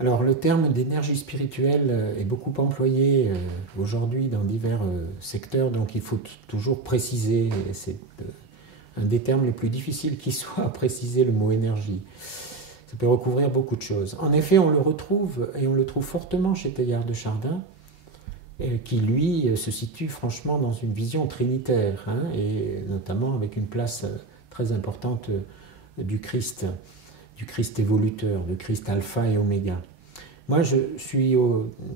Alors le terme d'énergie spirituelle est beaucoup employé aujourd'hui dans divers secteurs, donc il faut toujours préciser, et c'est un des termes les plus difficiles qui soit à préciser le mot énergie. Ça peut recouvrir beaucoup de choses. En effet, on le retrouve, et on le trouve fortement chez Teilhard de Chardin, qui lui se situe franchement dans une vision trinitaire, et notamment avec une place très importante du Christ évoluteur, du Christ alpha et oméga. Moi, je suis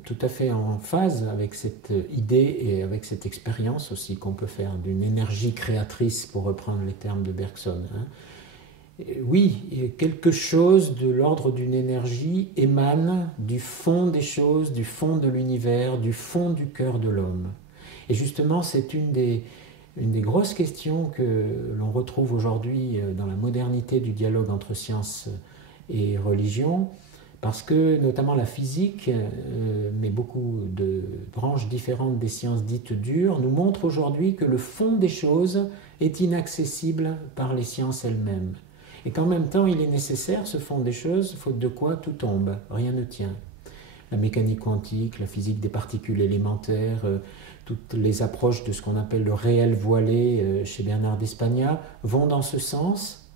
tout à fait en phase avec cette idée et avec cette expérience aussi qu'on peut faire d'une énergie créatrice, pour reprendre les termes de Bergson. Oui, quelque chose de l'ordre d'une énergie émane du fond des choses, du fond de l'univers, du fond du cœur de l'homme. Et justement, c'est une des grosses questions que l'on retrouve aujourd'hui dans la modernité du dialogue entre science et religion, parce que notamment la physique, mais beaucoup de branches différentes des sciences dites dures, nous montrent aujourd'hui que le fond des choses est inaccessible par les sciences elles-mêmes. Et qu'en même temps, il est nécessaire, ce fond des choses, faute de quoi tout tombe, rien ne tient. La mécanique quantique, la physique des particules élémentaires, toutes les approches de ce qu'on appelle le réel voilé chez Bernard d'Espagna vont dans ce sens.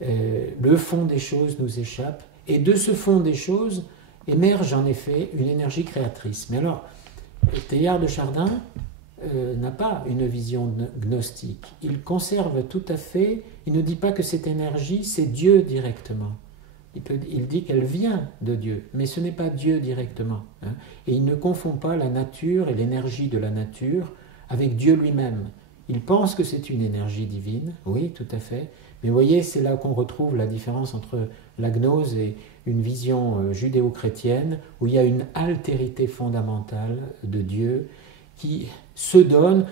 Le fond des choses nous échappe, et de ce fond des choses émerge en effet une énergie créatrice. Mais alors, Teilhard de Chardin n'a pas une vision gnostique. Il conserve tout à fait, il ne dit pas que cette énergie, c'est Dieu directement. Il dit qu'elle vient de Dieu, mais ce n'est pas Dieu directement. Et il ne confond pas la nature et l'énergie de la nature avec Dieu lui-même. Il pense que c'est une énergie divine, oui, tout à fait, mais vous voyez, c'est là qu'on retrouve la différence entre la gnose et une vision judéo-chrétienne, où il y a une altérité fondamentale de Dieu qui se donne